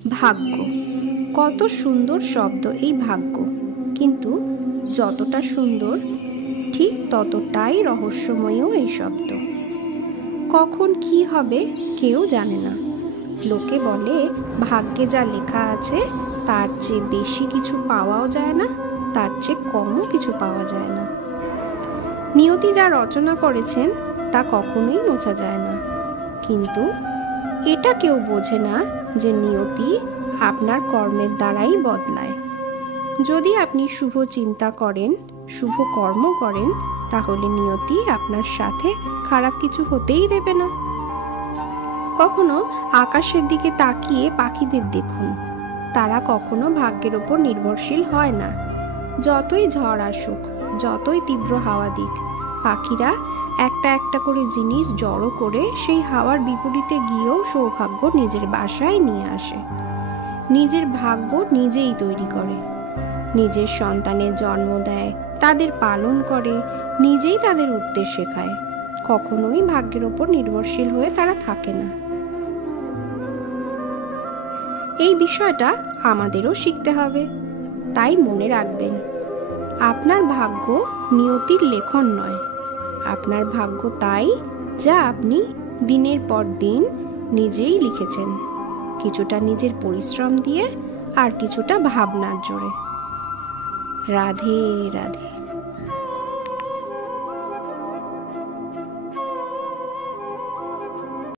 ভাগ্য, কত সুন্দর শব্দ এই ভাগ্য, কিন্তু যতটা সুন্দর ঠিক ততটাই রহস্যময়ও এই শব্দ। কখন কি হবে কেউ জানে না। লোকে বলে ভাগ্যে যা লেখা আছে তার চেয়ে বেশি কিছু পাওয়াও যায় না, তার চেয়ে কমও কিছু পাওয়া যায় না। নিয়তি যা রচনা করেছেন তা কখনোই মোছা যায় না, কিন্তু এটা কেউ বোঝে না যে নিয়তি আপনার কর্মের দ্বারাই বদলায়। যদি আপনি শুভ চিন্তা করেন, শুভ কর্ম করেন, তাহলে নিয়তি আপনার সাথে খারাপ কিছু হতেই দেবে না। কখনো আকাশের দিকে তাকিয়ে পাখিদের দেখুন, তারা কখনো ভাগ্যের ওপর নির্ভরশীল হয় না। যতই ঝড় আসুক, যতই তীব্র হাওয়া দিক, পাখিরা একটা একটা করে জিনিস জড়ো করে সেই হাওয়ার বিপরীতে গিয়েও সৌভাগ্য নিজের বাসায় নিয়ে আসে। নিজের ভাগ্য নিজেই তৈরি করে, নিজের সন্তানের জন্ম দেয়, তাদের পালন করে, নিজেই তাদের উঠতে শেখায়। কখনোই ভাগ্যের ওপর নির্ভরশীল হয়ে তারা থাকে না। এই বিষয়টা আমাদেরও শিখতে হবে। তাই মনে রাখবেন, আপনার ভাগ্য নিয়তির লেখন নয়, আপনার ভাগ্য তাই যা আপনি দিনের পর দিন নিজেই লিখেছেন, কিছুটা নিজের পরিশ্রম দিয়ে আর কিছুটা ভাবনার জোরে। রাধে রাধে।